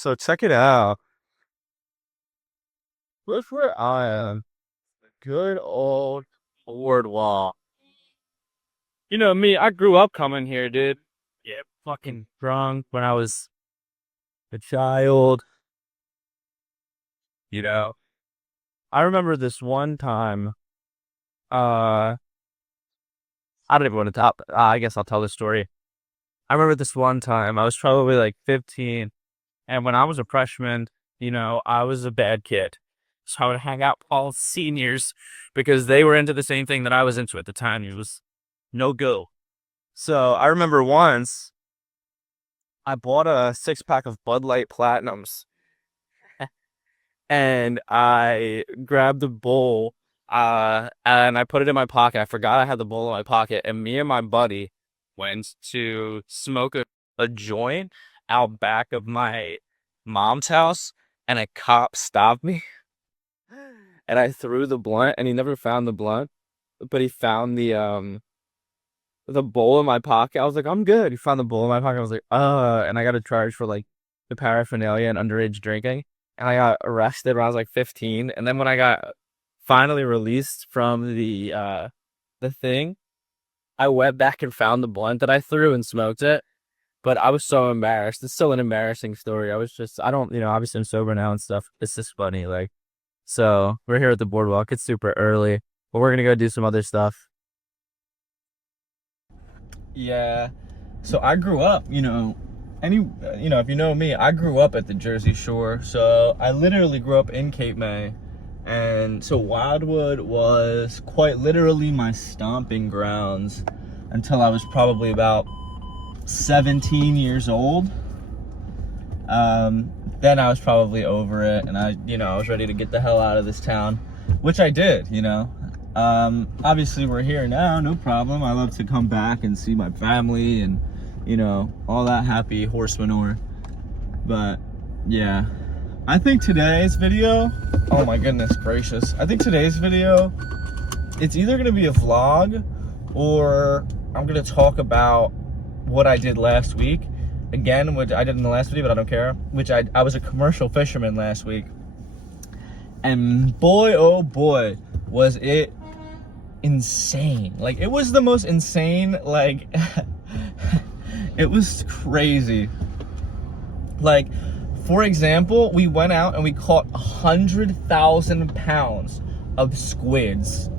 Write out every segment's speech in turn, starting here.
So check it out. Look where I am. Good old boardwalk. You know me, I grew up coming here, dude. Yeah, fucking drunk when I was a child. You know, I remember this one time. Uh, I don't even want to top. I guess I'll tell the story. I remember this one time. I was probably like 15, and when I was a freshman, I was a bad kid. So I would hang out with all seniors because they were into the same thing that I was into at the time. It was no go. So I remember once I bought a 6 pack of Bud Light Platinums and I grabbed the bowl and I put it in my pocket. I forgot I had the bowl in my pocket, and me and my buddy went to smoke a joint out back of my mom's house, and a cop stopped me and I threw the blunt, and he never found the blunt, but he found the bowl in my pocket. I was like, I'm good. He found the bowl in my pocket. I was like, and I got a charge for like the paraphernalia and underage drinking. And I got arrested when I was like 15. And then when I got finally released from the thing, I went back and found the blunt that I threw and smoked it. But I was so embarrassed. It's still an embarrassing story. I don't, obviously I'm sober now and stuff. It's just funny. Like, so we're here at the boardwalk. It's super early, but we're gonna go do some other stuff. Yeah. So I grew up, if you know me, I grew up at the Jersey Shore. So I literally grew up in Cape May. And so Wildwood was quite literally my stomping grounds until I was probably about 17 years old. Then I was probably over it, and I was ready to get the hell out of this town, which I did, Obviously we're here now, no problem. I love to come back and see my family and, all that happy horse manure. But yeah, I think today's video, oh my goodness gracious. I think today's video, it's either gonna be a vlog or I'm gonna talk about what I did last week. Again, which I did in the last video, but I don't care. Which I was a commercial fisherman last week. And boy, oh boy, was it insane. Like, it was the most insane, like, it was crazy. Like, for example, we went out and we caught 100,000 pounds of squids.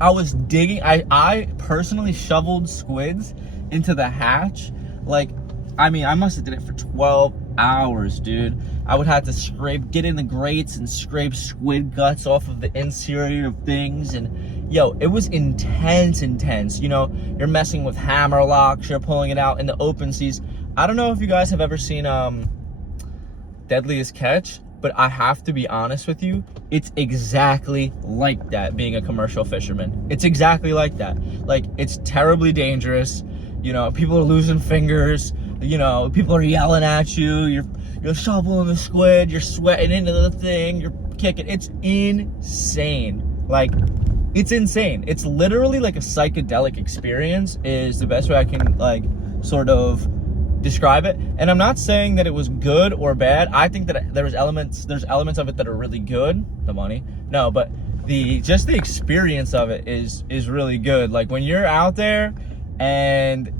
I was digging, I personally shoveled squids into the hatch. Like, I mean, I must have did it for 12 hours, dude. I would have to get in the grates and scrape squid guts off of the interior of things. And yo, it was intense. You're messing with hammer locks, you're pulling it out in the open seas. I don't know if you guys have ever seen Deadliest Catch, but I have to be honest with you, it's exactly like that being a commercial fisherman. It's exactly like that. Like, it's terribly dangerous. People are losing fingers. People are yelling at you. You're shoveling the squid. You're sweating into the thing. You're kicking. It's insane. Like, it's insane. It's literally like a psychedelic experience is the best way I can, like, sort of describe it. And I'm not saying that it was good or bad. I think that there's elements of it that are really good. The money. No, but just the experience of it is really good. Like, when you're out there and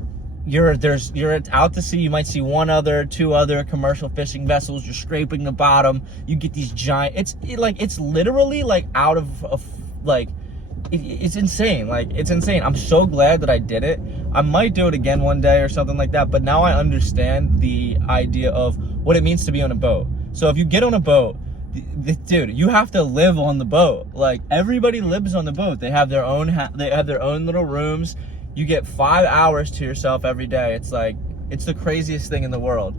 you're out to sea, you might see two other commercial fishing vessels. You're scraping the bottom. You get these giant. It's literally like out of like, it's insane. Like, it's insane. I'm so glad that I did it. I might do it again one day or something like that. But now I understand the idea of what it means to be on a boat. So if you get on a boat, dude, you have to live on the boat. Like, everybody lives on the boat. They have their own little rooms. You get 5 hours to yourself every day. It's like, it's the craziest thing in the world.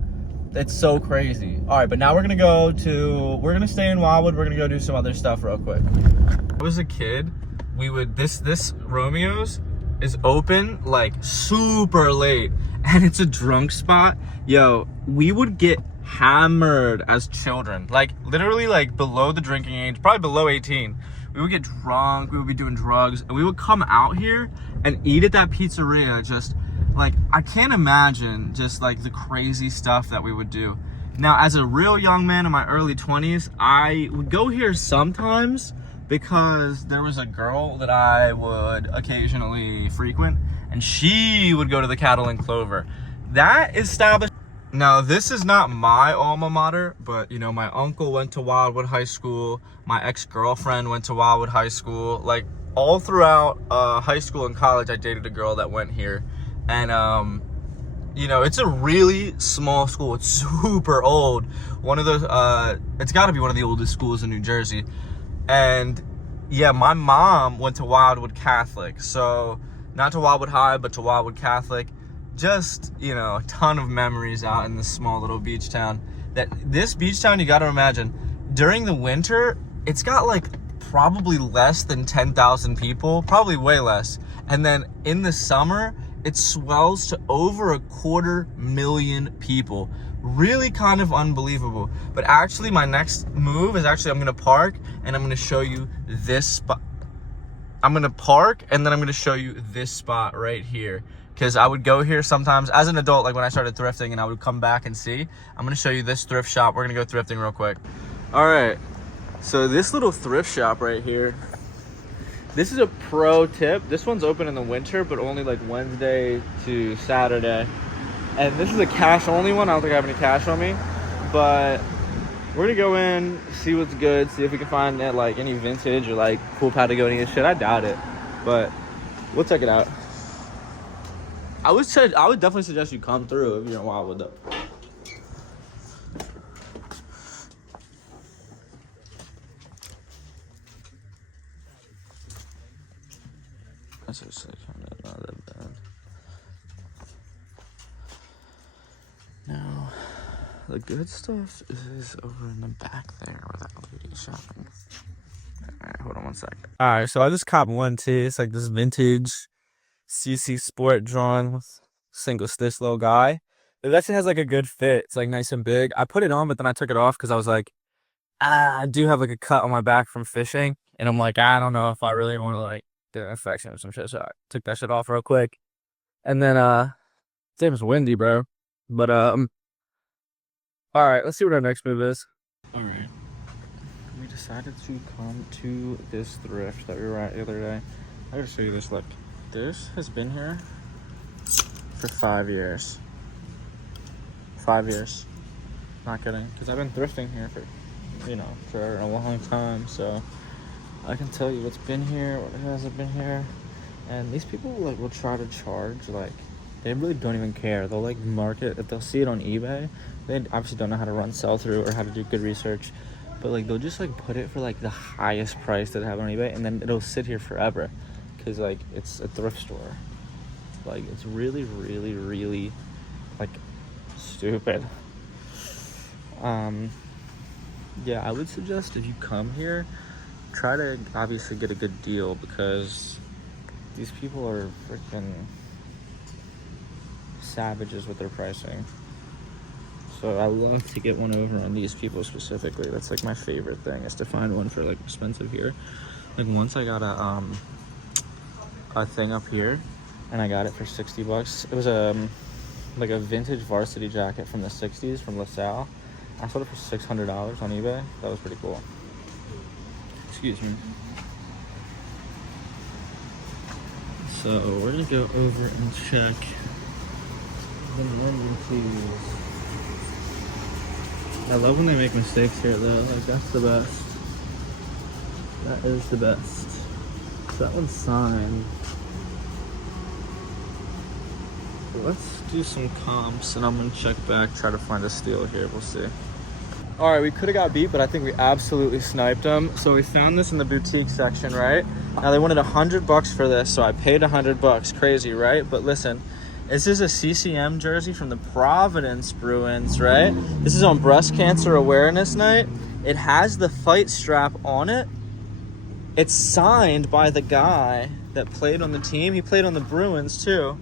It's so crazy. All right, but now we're gonna stay in Wildwood. We're gonna go do some other stuff real quick. When I was a kid, this Romeo's is open like super late, and it's a drunk spot. Yo, we would get hammered as children, like literally like below the drinking age, probably below 18. We would get drunk, we would be doing drugs, and we would come out here and eat at that pizzeria. Just like, I can't imagine just like the crazy stuff that we would do. Now, as a real young man in my early 20s, I would go here sometimes because there was a girl that I would occasionally frequent, and she would go to the Cattle and Clover. That established. Now, this is not my alma mater, but you know, my uncle went to Wildwood High School. My ex-girlfriend went to Wildwood High School. Like, all throughout high school and college, I dated a girl that went here. And you know, it's a really small school. It's super old. One of the, it's got to be one of the oldest schools in New Jersey. And yeah, my mom went to Wildwood Catholic. So not to Wildwood High, but to Wildwood Catholic. Just, you know, a ton of memories out in this small little beach town. This beach town, you got to imagine, during the winter, it's got like probably less than 10,000 people, probably way less. And then in the summer, it swells to over 250,000 people. Really kind of unbelievable. But actually, my next move is actually I'm gonna park and I'm gonna show you this spot. I'm gonna park and then I'm gonna show you this spot right here. Because I would go here sometimes as an adult, like when I started thrifting, and I would come back and see. I'm gonna show you this thrift shop. We're gonna go thrifting real quick. All right, so this little thrift shop right here, this is a pro tip. This one's open in the winter, but only like Wednesday to Saturday. And this is a cash only one. I don't think I have any cash on me, but we're gonna go in, see what's good, see if we can find like any vintage or like cool Patagonia shit. I doubt it, but we'll check it out. I would definitely suggest you come through if you're in Wildwood though. That's actually kind of not that bad. Now, the good stuff is over in the back there where that lady's shopping. Alright, hold on one second. Alright, so I just copped one too. It's like this vintage CC Sport drawn with single stitch little guy. It actually has like a good fit. It's like nice and big. I put it on, but then I took it off because I was like, I do have like a cut on my back from fishing. And I'm like, I don't know if I really want to like do an infection or some shit. So I took that shit off real quick. And then damn, it's windy, bro. But all right, let's see what our next move is. All right, we decided to come to this thrift that we were at the other day. I gotta show you this. Look, this has been here for 5 years. 5 years, not kidding, because I've been thrifting here for, you know, for a long time. So I can tell you what's been here, what hasn't been here. And these people like will try to charge, like, they really don't even care. They'll like market, if they'll see it on eBay, they obviously don't know how to run sell-through or how to do good research, but like they'll just like put it for like the highest price that they have on eBay, and then it'll sit here forever because like it's a thrift store. Like it's really, really, really like stupid. Yeah, I would suggest if you come here, try to obviously get a good deal, because these people are freaking savages with their pricing. So I love to get one over on these people specifically. That's like my favorite thing, is to find one for like expensive here. Like once I got a thing up here and I got it for 60 bucks. It was like a vintage varsity jacket from the 60s from LaSalle. I sold it for $600 on eBay. That was pretty cool. Excuse me. So we're gonna go over and check the London tees. I love when they make mistakes here though. Like that's the best. That is the best. So that one's signed. Let's do some comps and I'm gonna check back, try to find a steal here. We'll see. All right, we could have got beat, but I think we absolutely sniped them. So we found this in the boutique section, right? Now they wanted $100 for this, so I paid $100. Crazy, right? But listen, this is a CCM jersey from the Providence Bruins, right? This is on Breast Cancer Awareness Night. It has the fight strap on it. It's signed by the guy that played on the team. He played on the Bruins too.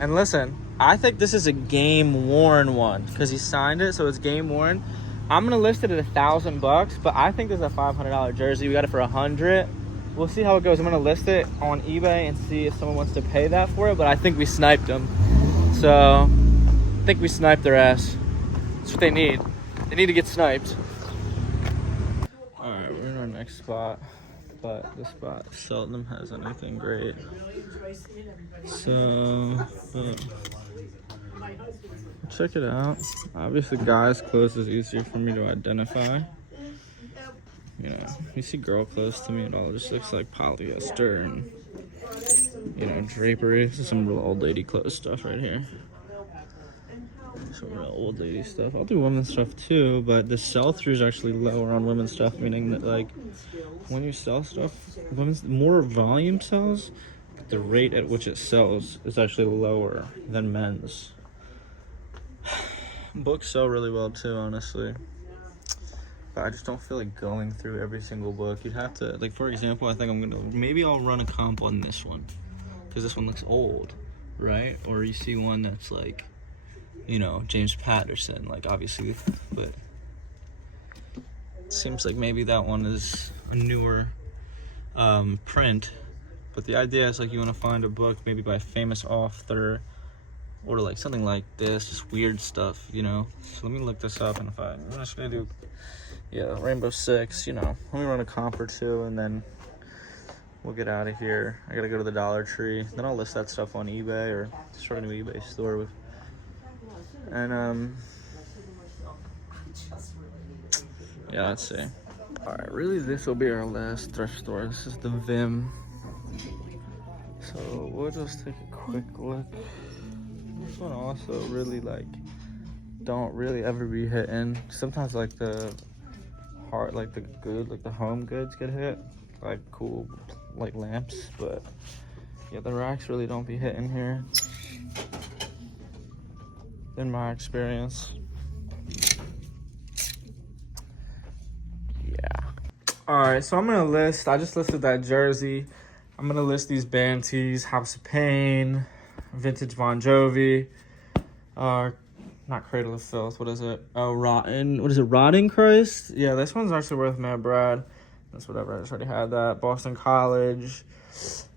And listen, I think this is a game-worn one because he signed it, so it's game-worn. I'm gonna list it at $1,000, but I think this is a $500 jersey. We got it for $100. We'll see how it goes. I'm gonna list it on eBay and see if someone wants to pay that for it, but I think we sniped them. So I think we sniped their ass. That's what they need. They need to get sniped. Alright, we're in our next spot. But this spot seldom has anything great. So, check it out. Obviously, guys' clothes is easier for me to identify. You know, you see girl clothes, to me it all just looks like polyester and, you know, drapery. This is some real old lady clothes stuff right here. Some real old lady stuff. I'll do women's stuff too, but the sell-through is actually lower on women's stuff, meaning that, like, when you sell stuff, women's more volume sells, but the rate at which it sells is actually lower than men's. Books sell really well too, honestly. But I just don't feel like going through every single book. You'd have to, like, for example, I think maybe I'll run a comp on this one, because this one looks old, right? Or you see one that's like, you know, James Patterson, like, obviously, but it seems like maybe that one is a newer print. But the idea is, like, you want to find a book maybe by a famous author, or like something like this, just weird stuff, you know. So let me look this up, and I'm just gonna do, yeah, Rainbow Six, you know. Let me run a comp or two, and then we'll get out of here. I gotta go to the Dollar Tree. Then I'll list that stuff on eBay, or start a new eBay store with. And yeah, let's see. All right, really, this will be our last thrift store. This is the Vim. So we'll just take a quick look. This one also really, like, don't really ever be hitting. Sometimes, like, the hard, like, the home goods get hit, like cool, like, lamps, but yeah, the racks really don't be hitting here, in my experience. Yeah. All right, so I'm gonna list. I just listed that jersey. I'm gonna list these band tees: House of Pain, Vintage Bon Jovi, not Cradle of Filth, what is it? Oh, Rotten, what is it, Rotting Christ? Yeah, this one's actually worth Mad Brad. That's whatever, I just already had that. Boston College,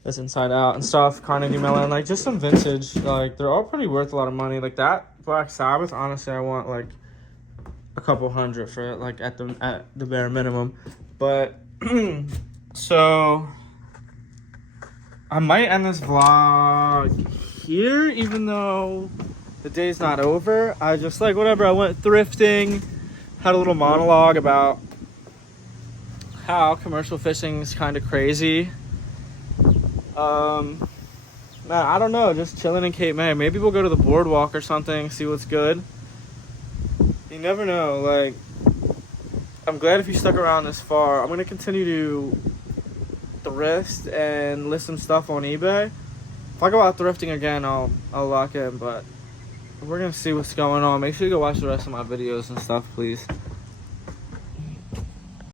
this Inside Out and stuff, Carnegie Mellon, like, just some vintage, like, they're all pretty worth a lot of money. Like, that Black Sabbath, honestly, I want, like, a couple hundred for it, like, at the bare minimum. But, so, I might end this vlog here, even though the day's not over. I just, like, whatever, I went thrifting, had a little monologue about how commercial fishing is kind of crazy. Man, I don't know, just chilling in Cape May. Maybe we'll go to the boardwalk or something, see what's good. You never know. Like, I'm glad if you stuck around this far. I'm gonna continue to thrift and list some stuff on eBay. If I go out thrifting again, I'll lock in, but we're gonna see what's going on. Make sure you go watch the rest of my videos and stuff, please.